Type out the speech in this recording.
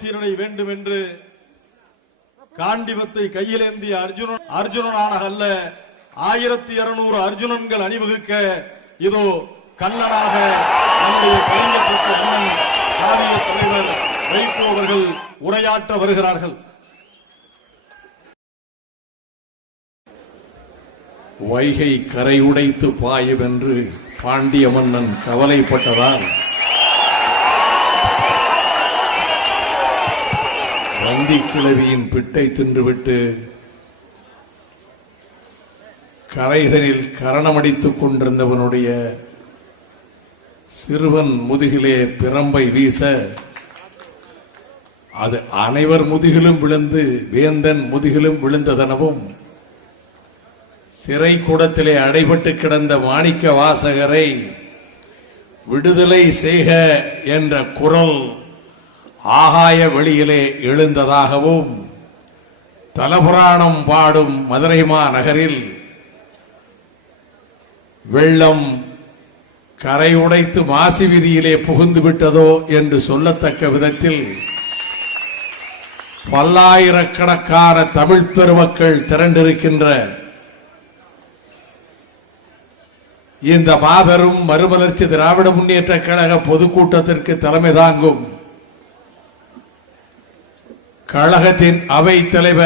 சீரனை வேண்டும் என்று காண்டிபத்தை கையிலேந்திய அர்ஜுனன் அர்ஜுனனான அல்ல ஆயிரத்தி இருநூறு அர்ஜுனன்கள் அணிவகுக்க இதோ கண்ணனாக நம்முடைய கலைஞர் தலைவர் வைகோ அவர்கள் உரையாற்ற வருகிறார்கள். வைகை கரை உடைத்து பாயும் என்று பாண்டிய மன்னன் கவலைப்பட்டதால் வந்தி கிழவியின் பிட்டை தின்றுவிட்டு கரைதனில் கரணமடித்துக் கொண்டிருந்தவனுடைய சிறுவன் முதுகிலே பிரம்பை வீச அது அனைவர் முதுகிலும் விழுந்து வேந்தன் முதுகிலும் விழுந்ததெனவும் சிறை கூடத்திலே அடைபட்டு கிடந்த மாணிக்க வாசகரை விடுதலை செய்க என்ற குரல் ஆகாய வெளியிலே எழுந்ததாகவும் தலபுராணம் பாடும் மதுரை மாநகரில் வெள்ளம் கரை உடைத்து மாசி வீதியிலே புகுந்து விட்டதோ என்று சொல்லத்தக்க விதத்தில் பல்லாயிரக்கணக்கான தமிழ் பெருமக்கள் திரண்டிருக்கின்ற இந்த மாபெரும் மறுமலர்ச்சி திராவிட முன்னேற்ற கழக பொதுக்கூட்டத்திற்கு தலைமை தாங்கும் கழகத்தின் அவை தலைவர்